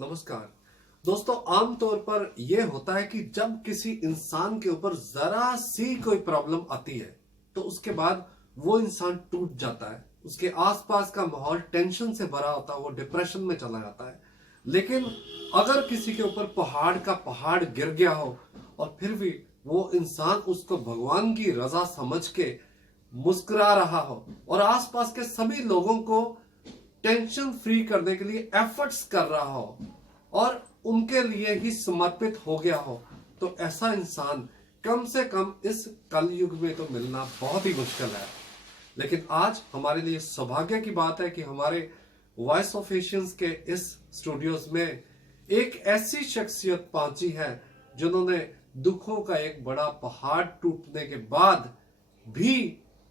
नमस्कार दोस्तों। आमतौर पर यह होता है कि जब किसी इंसान के ऊपर जरा सी कोई प्रॉब्लम आती है तो उसके बाद वो इंसान टूट जाता है। उसके आसपास का माहौल टेंशन से भरा होता है, वो डिप्रेशन में चला जाता है। लेकिन अगर किसी के ऊपर पहाड़ का पहाड़ गिर गया हो और फिर भी वो इंसान उसको भगवान की रजा समझ के मुस्कुरा रहा हो और आसपास के सभी लोगों को टेंशन फ्री करने के लिए एफर्ट्स कर रहा हो और उनके लिए ही समर्पित हो गया हो, तो ऐसा इंसान कम से कम इस कलयुग में तो मिलना बहुत ही मुश्किल है। लेकिन आज हमारे लिए सौभाग्य की बात है कि हमारे वॉइस ऑफ एशियंस के इस स्टूडियोज में एक ऐसी शख्सियत पहुंची है जिन्होंने दुखों का एक बड़ा पहाड़ टूटने के बाद भी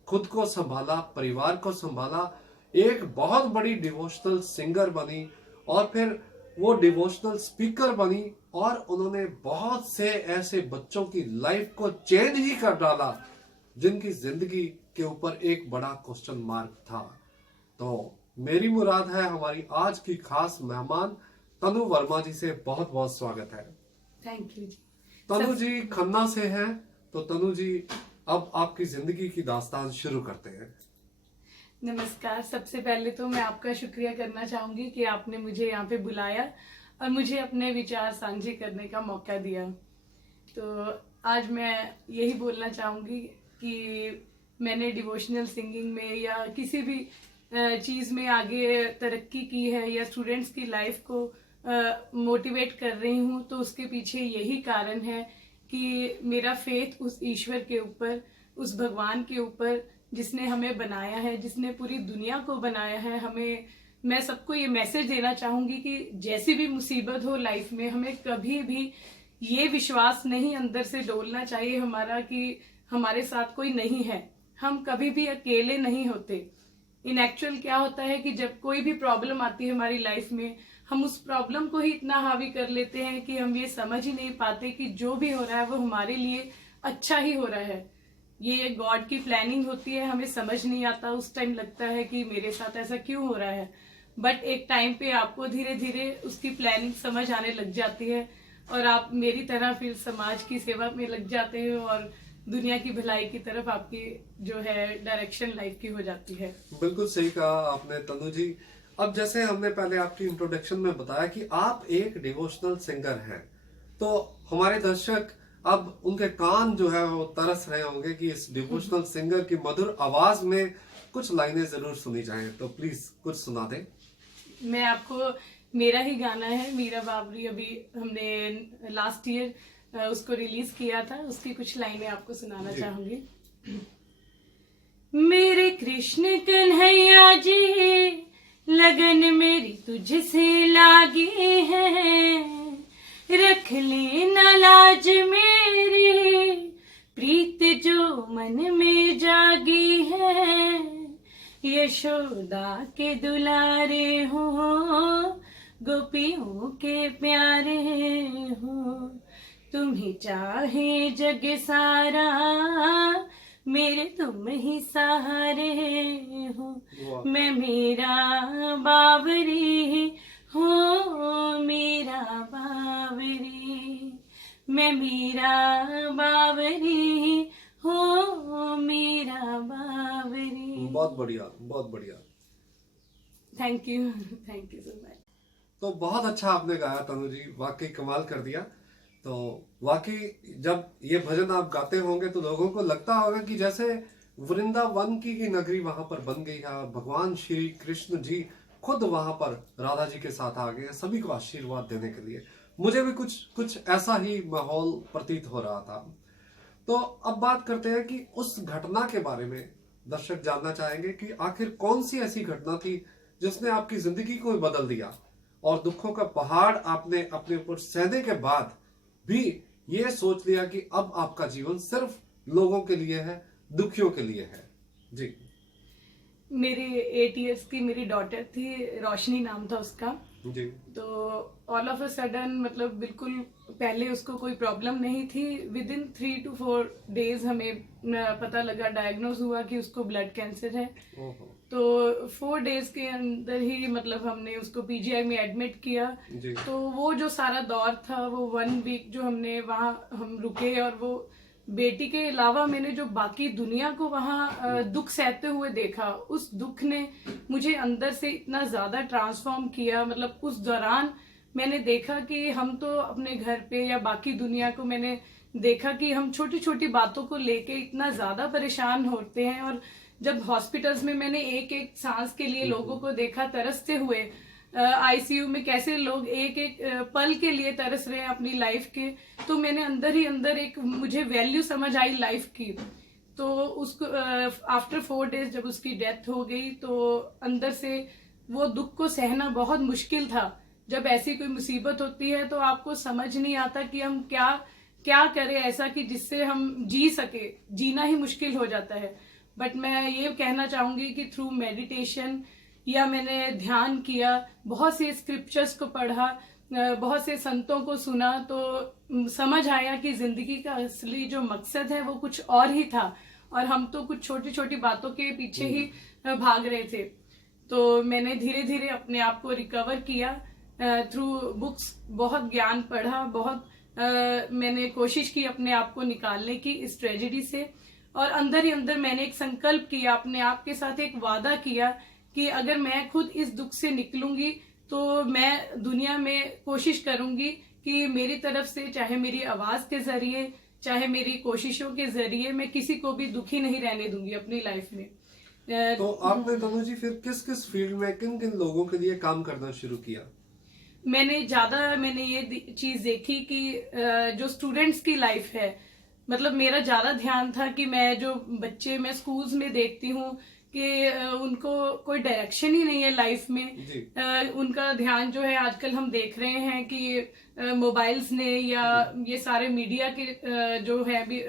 खुद को संभाला, परिवार को संभाला, एक बहुत बड़ी डिवोशनल सिंगर बनी और फिर वो डिवोशनल स्पीकर बनी और उन्होंने बहुत से ऐसे बच्चों की लाइफ को चेंज ही कर डाला जिनकी जिंदगी के ऊपर एक बड़ा क्वेश्चन मार्क था। तो मेरी मुराद है हमारी आज की खास मेहमान तनु वर्मा जी से बहुत बहुत स्वागत है। थैंक यू जी। तनु जी खन्ना से हैं, तो तनु जी अब आपकी जिंदगी की दास्तान शुरू करते हैं। नमस्कार। सबसे पहले तो मैं आपका शुक्रिया करना चाहूंगी कि आपने मुझे यहाँ पे बुलाया और मुझे अपने विचार साझे करने का मौका दिया। तो आज मैं यही बोलना चाहूंगी कि मैंने डिवोशनल सिंगिंग में या किसी भी चीज़ में आगे तरक्की की है या स्टूडेंट्स की लाइफ को मोटिवेट कर रही हूँ, तो उसके पीछे यही कारण है कि मेरा फेथ उस ईश्वर के ऊपर, उस भगवान के ऊपर जिसने हमें बनाया है, जिसने पूरी दुनिया को बनाया है। मैं सबको ये मैसेज देना चाहूंगी कि जैसी भी मुसीबत हो लाइफ में, हमें कभी भी ये विश्वास नहीं अंदर से डोलना चाहिए हमारा कि हमारे साथ कोई नहीं है। हम कभी भी अकेले नहीं होते। इन एक्चुअल क्या होता है कि जब कोई भी प्रॉब्लम आती है हमारी लाइफ में, हम उस प्रॉब्लम को ही इतना हावी कर लेते हैं कि हम ये समझ ही नहीं पाते कि जो भी हो रहा है वो हमारे लिए अच्छा ही हो रहा है। ये गॉड की प्लानिंग होती है, हमें समझ नहीं आता। उस टाइम लगता है कि मेरे साथ ऐसा क्यों हो रहा है, बट एक टाइम पे आपको धीरे धीरे उसकी प्लानिंग समझ आने लग जाती है और आप मेरी तरह फिर समाज की सेवा में लग जाते हैं और दुनिया की भलाई की तरफ आपकी जो है डायरेक्शन लाइफ की हो जाती है। बिल्कुल सही कहा आपने तनु जी। अब जैसे हमने पहले आपकी इंट्रोडक्शन में बताया कि आप एक डिवोशनल सिंगर हैं, तो हमारे दर्शक अब उनके कान जो है वो तरस रहे होंगे कि इस डिवोशनल सिंगर की मधुर आवाज में कुछ लाइनें जरूर सुनी जाएं, तो प्लीज कुछ सुना दें। मैं आपको मेरा ही गाना है मीरा बाबरी, अभी हमने लास्ट ईयर उसको रिलीज किया था, उसकी कुछ लाइनें आपको सुनाना चाहूंगी। मेरे कृष्ण कन्हैया जी, लगन मेरी तुझसे लागी है, रख लेना लाज मेरी, प्रीत जो मन में जागी है, यशोदा के दुलारे हो, गोपियों के प्यारे हो, तुम्हें चाहे जग सारा, मेरे तुम ही सहारे हो। मैं मीरा बावरी हो, मीरा बावरी, मैं मीरा बावरी हो, मीरा बावरी। बहुत बढ़िया, बहुत बढ़िया। Thank you so much. तो बहुत अच्छा आपने गाया तनु जी, वाकई कमाल कर दिया। तो वाकई जब ये भजन आप गाते होंगे तो लोगों को लगता होगा कि जैसे वृंदावन की नगरी वहां पर बन गई है और भगवान श्री कृष्ण जी खुद वहां पर राधा जी के साथ आ गए हैं सभी को आशीर्वाद देने के लिए। मुझे भी कुछ ऐसा ही माहौल प्रतीत हो रहा था। तो अब बात करते हैं कि उस घटना के बारे में दर्शक जानना चाहेंगे कि आखिर कौन सी ऐसी घटना थी जिसने आपकी जिंदगी को बदल दिया और दुखों का पहाड़ आपने अपने ऊपर सहने के बाद भी ये सोच लिया कि अब आपका जीवन सिर्फ लोगों के लिए है, दुखियों के लिए है। जी। मेरी 8 इयर्स की मेरी डॉटर थी, रोशनी नाम था उसका। जी। तो ऑल ऑफ अ सडन मतलब बिल्कुल पहले उसको कोई प्रॉब्लम नहीं थी। विद इन 3 to 4 days हमें पता लगा, डायग्नोज हुआ कि उसको ब्लड कैंसर है। ओहो। तो 4 days के अंदर ही मतलब हमने उसको पीजीआई में एडमिट किया। जी। तो वो जो सारा दौर था, वो 1 week जो हमने वहाँ हम रुके, और वो बेटी के अलावा मैंने जो बाकी दुनिया को वहाँ दुख सहते हुए देखा, उस दुख ने मुझे अंदर से इतना ज्यादा ट्रांसफॉर्म किया। मतलब उस दौरान मैंने देखा कि हम तो अपने घर पे या बाकी दुनिया को मैंने देखा कि हम छोटी छोटी बातों को लेके इतना ज्यादा परेशान होते हैं। और जब हॉस्पिटल्स में मैंने एक एक सांस के लिए लोगों को देखा तरसते हुए, आईसीयू में कैसे लोग एक एक पल के लिए तरस रहे हैं अपनी लाइफ के, तो मैंने अंदर ही अंदर एक मुझे वैल्यू समझ आई लाइफ की। तो उसको आफ्टर 4 days जब उसकी डेथ हो गई, तो अंदर से वो दुख को सहना बहुत मुश्किल था। जब ऐसी कोई मुसीबत होती है तो आपको समझ नहीं आता कि हम क्या क्या करें ऐसा कि जिससे हम जी सके, जीना ही मुश्किल हो जाता है। बट मैं ये कहना चाहूंगी कि थ्रू मेडिटेशन या मैंने ध्यान किया, बहुत से स्क्रिप्चर्स को पढ़ा, बहुत से संतों को सुना, तो समझ आया कि जिंदगी का असली जो मकसद है वो कुछ और ही था, और हम तो कुछ छोटी छोटी बातों के पीछे ही भाग रहे थे। तो मैंने धीरे धीरे अपने आप को रिकवर किया थ्रू बुक्स, बहुत ज्ञान पढ़ा, बहुत मैंने कोशिश की अपने आप को निकालने की इस ट्रेजेडी से। और अंदर ही अंदर मैंने एक संकल्प किया, अपने आप के साथ एक वादा किया कि अगर मैं खुद इस दुख से निकलूंगी तो मैं दुनिया में कोशिश करूंगी कि मेरी तरफ से, चाहे मेरी आवाज के जरिए, चाहे मेरी कोशिशों के जरिए, मैं किसी को भी दुखी नहीं रहने दूंगी अपनी लाइफ में। तो आपने तनु जी फिर किस किस फील्ड में किन किन लोगों के लिए काम करना शुरू किया? मैंने ये चीज देखी कि जो स्टूडेंट्स की लाइफ है, मतलब मेरा ज्यादा ध्यान था कि मैं स्कूल्स में देखती हूँ कि उनको कोई डायरेक्शन ही नहीं है लाइफ में। उनका ध्यान जो है, आजकल हम देख रहे हैं कि मोबाइल्स ने या ये सारे मीडिया के जो है भी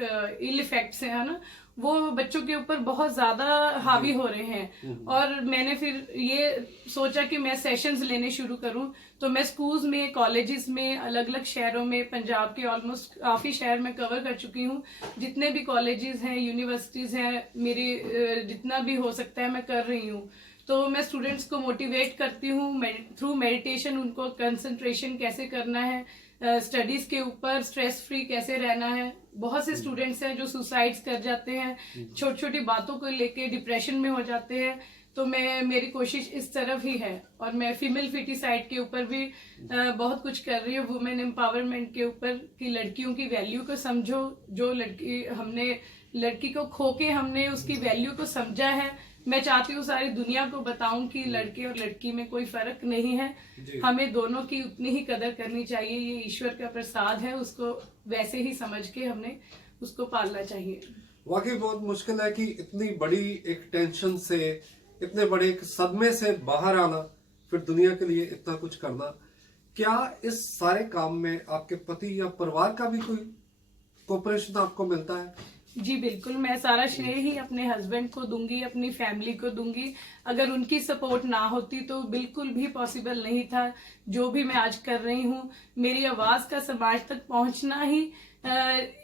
इल इफेक्ट्स है ना, वो बच्चों के ऊपर बहुत ज्यादा हावी हो रहे हैं। और मैंने फिर ये सोचा कि मैं सेशंस लेने शुरू करूं। तो मैं स्कूल्स में, कॉलेजेस में, अलग अलग शहरों में, पंजाब के ऑलमोस्ट काफी शहर में कवर कर चुकी हूं। जितने भी कॉलेजेस हैं, यूनिवर्सिटीज हैं, मेरी जितना भी हो सकता है मैं कर रही हूँ। तो मैं स्टूडेंट्स को मोटिवेट करती हूँ थ्रू मेडिटेशन, उनको कंसंट्रेशन कैसे करना है, स्टडीज के ऊपर स्ट्रेस फ्री कैसे रहना है। बहुत से स्टूडेंट्स हैं जो सुसाइड्स कर जाते हैं, छोटी छोटी बातों को लेके डिप्रेशन में हो जाते हैं। तो मेरी कोशिश इस तरफ ही है। और मैं फीमेल फिटिसाइड के ऊपर भी बहुत कुछ कर रही हूँ, वुमेन एम्पावरमेंट के ऊपर, कि लड़कियों की वैल्यू को समझो। जो लड़की को खो के हमने उसकी वैल्यू को समझा है, मैं चाहती हूँ सारी दुनिया को बताऊं कि लड़के और लड़की में कोई फर्क नहीं है, हमें दोनों की उतनी ही कदर करनी चाहिए। ये ईश्वर का प्रसाद है, उसको वैसे ही समझ के हमने उसको पालना चाहिए। वाकई बहुत मुश्किल है कि इतनी बड़ी एक टेंशन से, इतने बड़े एक सदमे से बाहर आना, फिर दुनिया के लिए इतना कुछ करना। क्या इस सारे काम में आपके पति या परिवार का भी कोई कोऑपरेशन आपको मिलता है? जी बिल्कुल, मैं सारा श्रेय ही अपने हस्बैंड को दूंगी, अपनी फैमिली को दूंगी। अगर उनकी सपोर्ट ना होती तो बिल्कुल भी पॉसिबल नहीं था जो भी मैं आज कर रही हूँ। मेरी आवाज का समाज तक पहुंचना ही,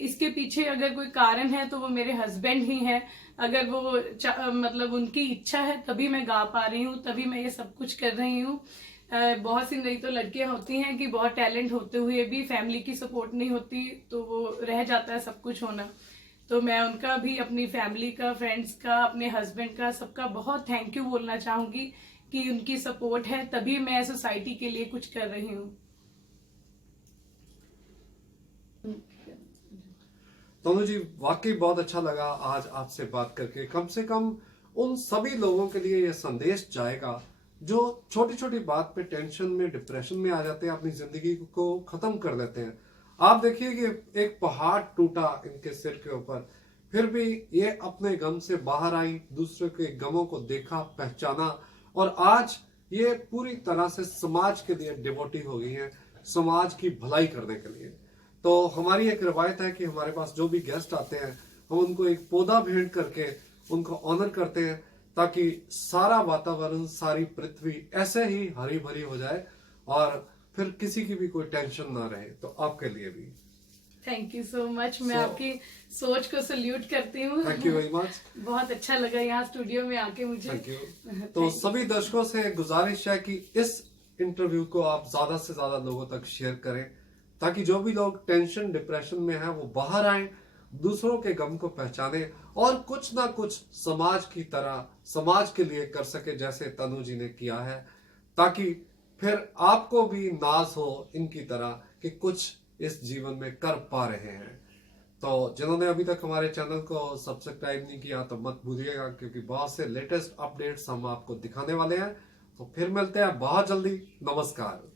इसके पीछे अगर कोई कारण है तो वो मेरे हस्बैंड ही हैं। अगर वो मतलब उनकी इच्छा है तभी मैं गा पा रही हूँ, तभी मैं ये सब कुछ कर रही हूँ। बहुत सी नहीं तो लड़कियां होती हैं कि बहुत टैलेंट होते हुए भी फैमिली की सपोर्ट नहीं होती, तो वो रह जाता है सब कुछ होना। तो मैं उनका भी, अपनी फैमिली का, फ्रेंड्स का, अपने हस्बैंड का, सबका बहुत थैंक यू बोलना चाहूंगी कि उनकी सपोर्ट है, तभी मैं सोसाइटी के लिए कुछ कर रही हूँ। तनु जी, वाकई बहुत अच्छा लगा आज आपसे बात करके। कम से कम उन सभी लोगों के लिए यह संदेश जाएगा जो छोटी छोटी बात पे टेंशन में, डिप्रेशन में आ जाते हैं, अपनी जिंदगी को खत्म कर देते हैं। आप देखिए कि एक पहाड़ टूटा इनके सिर के ऊपर, फिर भी ये अपने गम से बाहर आई, दूसरे के गमों को देखा, पहचाना, और आज ये पूरी तरह से समाज के लिए डिवोटी हो गई हैं, समाज की भलाई करने के लिए। तो हमारी एक रिवायत है कि हमारे पास जो भी गेस्ट आते हैं, हम उनको एक पौधा भेंट करके उनको ऑनर करते हैं, ताकि सारा वातावरण, सारी पृथ्वी ऐसे ही हरी भरी हो जाए और फिर किसी की भी कोई टेंशन ना रहे। तो आपके लिए भी थैंक यू सो मच। मैं So- आपकी सोच को सल्यूट करती हूँ। Thank you very much. बहुत अच्छा लगा यहाँ स्टूडियो में आके मुझे। Thank you. तो सभी दर्शकों से गुजारिश है कि इस इंटरव्यू को आप ज्यादा से ज्यादा लोगों तक शेयर करें, ताकि जो भी लोग टेंशन डिप्रेशन में हैं वो बाहर आए, दूसरों के गम को पहचाने और कुछ ना कुछ समाज की तरह समाज के लिए कर सके, जैसे तनु जी ने किया है, ताकि फिर आपको भी नाज हो इनकी तरह कि कुछ इस जीवन में कर पा रहे हैं। तो जिन्होंने अभी तक हमारे चैनल को सब्सक्राइब नहीं किया तो मत भूलिएगा, क्योंकि बहुत से लेटेस्ट अपडेट्स हम आपको दिखाने वाले हैं। तो फिर मिलते हैं बहुत जल्दी। नमस्कार।